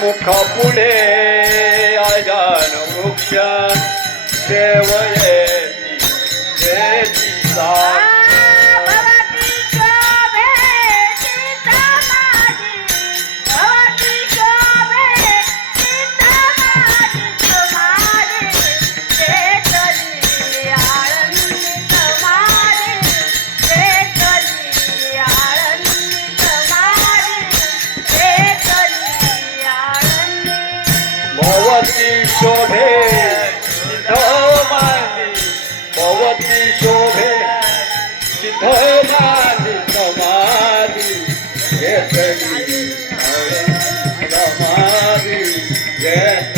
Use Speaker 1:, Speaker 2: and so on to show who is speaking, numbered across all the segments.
Speaker 1: ಮುಖಪುಲೇ ಅಜಾನು ಮುಖ್ಯ ದೇವಯ Yeah.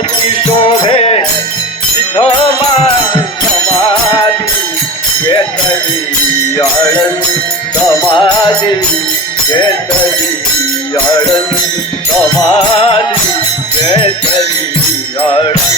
Speaker 1: પછી શોભે સમાધિ કેતરી અળન સમાધિ કેતરી અળન સમાધિ કેતરી અળન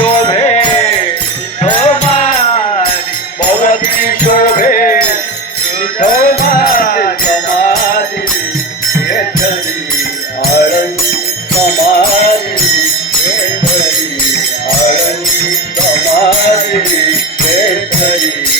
Speaker 1: શોભે સિદ્ધો મારી ભવતી શોભે સિદ્ધો મારી તમારી હેઠળી આળંદી તમારી હેઠળી આળંદી તમારી હેઠળી